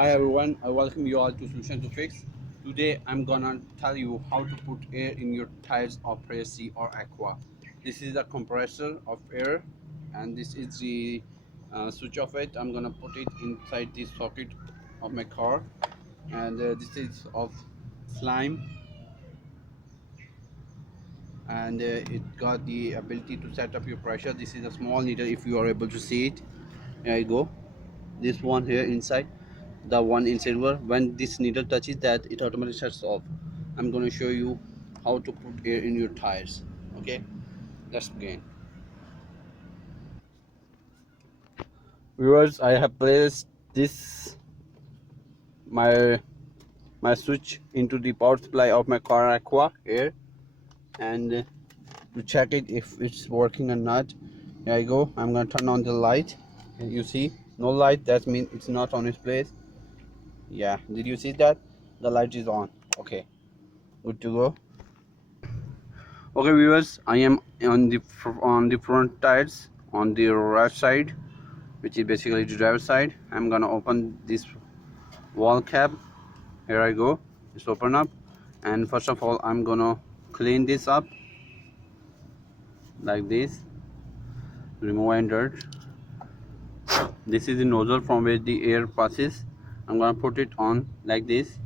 Hi everyone, I welcome you all to Solution to Fix. Today I'm gonna tell you how to put air in your tires of Presi or Aqua. This is a compressor of air and this is the switch of it. I'm gonna put it inside the socket of my car and this is of slime and it got the ability to set up your pressure. This is a small needle if you are able to see it. Here I go. This one here inside, the one in silver, when this needle touches that, it automatically shuts off. I'm going to show you how to put air in your tires. Okay, let's begin. Viewers, I have placed this my switch into the power supply of my car Aqua air, and to check it if it's working or not, here I go. I'm going to turn on the light. You see no light, that means it's not on its place. Yeah, did you see that? The light is on. Okay, good to go. Okay viewers, I am on the front tires on the right side, which is basically the driver's side. I'm gonna open this wall cap. Here I go. Just open up, and first of all I'm gonna clean this up like this, remove any dirt. This is the nozzle from where the air passes. I'm gonna put it on like this.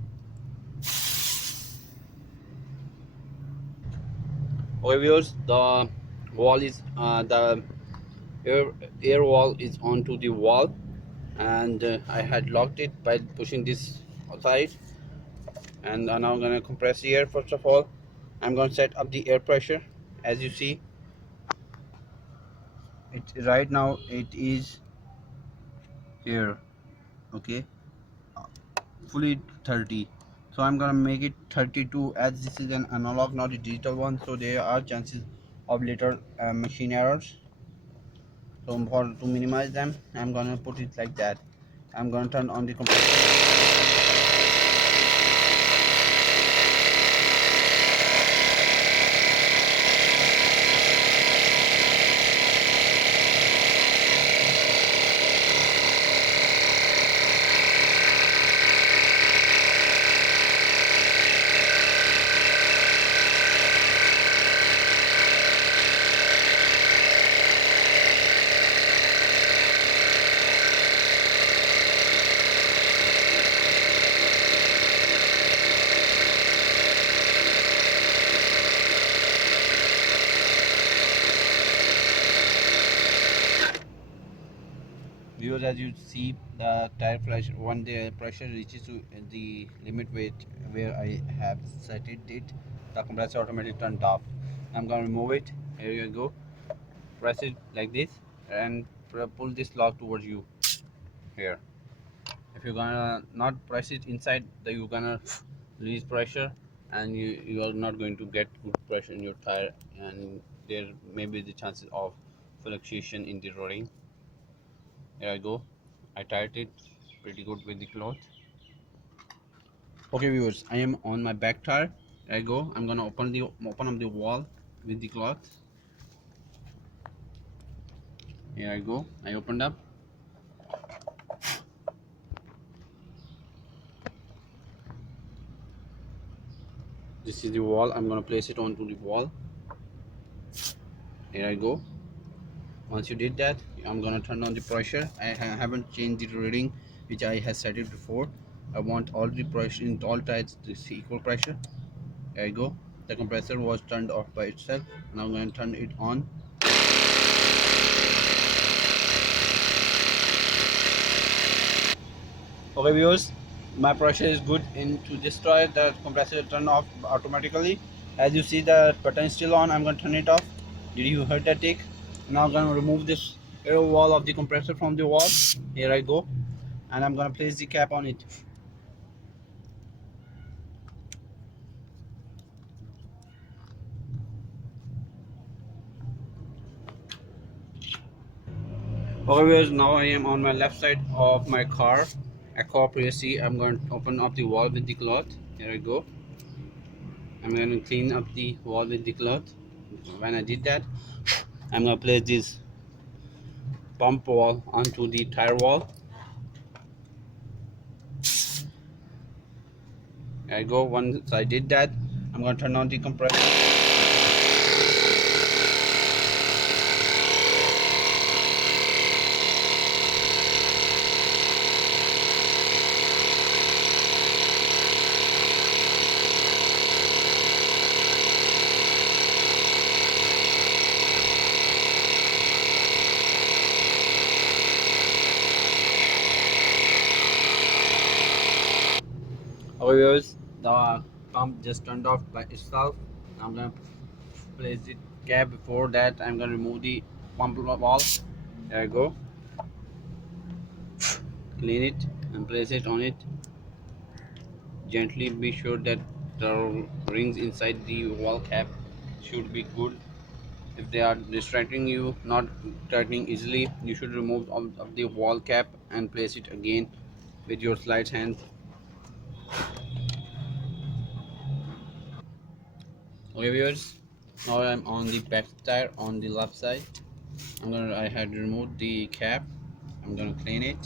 Okay viewers, the wall is the air wall is onto the wall, and I had locked it by pushing this aside, and now I'm gonna compress the air. First of all I'm gonna set up the air pressure. As you see, right now it is here, okay, fully 30, so I'm gonna make it 32, as this is an analog, not a digital one, so there are chances of later machine errors. So to minimize them, I'm gonna put it like that. I'm gonna turn on the compressor. Viewers, as you see, the tire pressure, when the pressure reaches to the limit weight where I have set it, the compressor automatically turned off. I'm gonna remove it. Here you go. Press it like this and pull this lock towards you here. If you're gonna not press it inside, then you're gonna release pressure, and you are not going to get good pressure in your tire, and there may be the chances of fluctuation in the rolling. Here I go. I tied it pretty good with the cloth. Okay viewers, I am on my back tire. Here I go. I'm gonna open up the wall with the cloth. Here I go. I opened up. This is the wall. I'm gonna place it onto the wall. Here I go. Once you did that, I'm gonna turn on the pressure. I haven't changed the reading which I had set it before. I want all the pressure in all tires to see equal pressure. There you go. The compressor was turned off by itself. Now I'm going to turn it on. Okay viewers, my pressure is good into this tire. The compressor turned off automatically. As you see, the button is still on. I'm going to turn it off. Did you hear that tick? Now I'm going to remove this air wall of the compressor from the wall. Here I go, and I'm going to place the cap on it. Okay viewers, now I am on my left side of my car, Aqua Michelin. I'm going to open up the wall with the cloth. Here I go. I'm going to clean up the wall with the cloth. When I did that, I'm going to place this pump wall onto the tire wall. Here I go. Once I did that, I'm going to turn on the compressor. Okay viewers, the pump just turned off by itself. I'm going to place the cap. Before that, I'm going to remove the pump valve. There I go. Clean it and place it on it. Gently be sure that the rings inside the valve cap should be good. If they are distracting you, not tightening easily, you should remove of the valve cap and place it again with your slight hand. Okay viewers, now I'm on the back tire on the left side. I had removed the cap. I'm gonna clean it.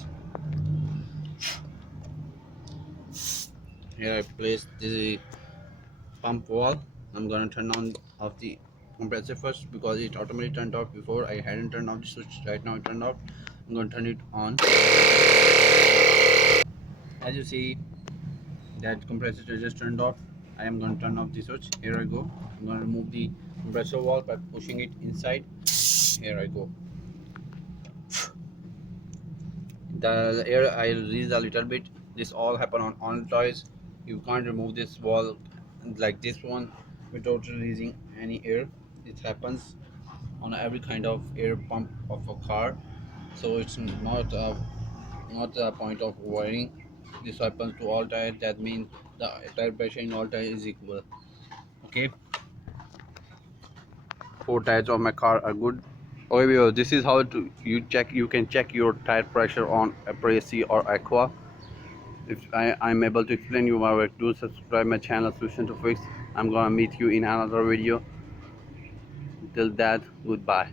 Here I placed the pump valve. I'm gonna turn on off the compressor first because it automatically turned off before. I hadn't turned off the switch. Right now it turned off. I'm gonna turn it on. As you see, that compressor just turned off. I am going to turn off the switch. Here I go. I'm going to remove the compressor valve by pushing it inside. Here I go. The air I release a little bit. This all happen on toys. You can't remove this valve like this one without releasing any air. It happens on every kind of air pump of a car, so it's not a point of worrying. This happens to all tires. That means the tire pressure in all tires is equal. Okay, 4 tires of my car are good. Okay viewers, this is how you can check your tire pressure on Apache or Aqua. If I'm able to explain you my work, do subscribe my channel Solution to Fix. I'm gonna meet you in another video. Till that, goodbye.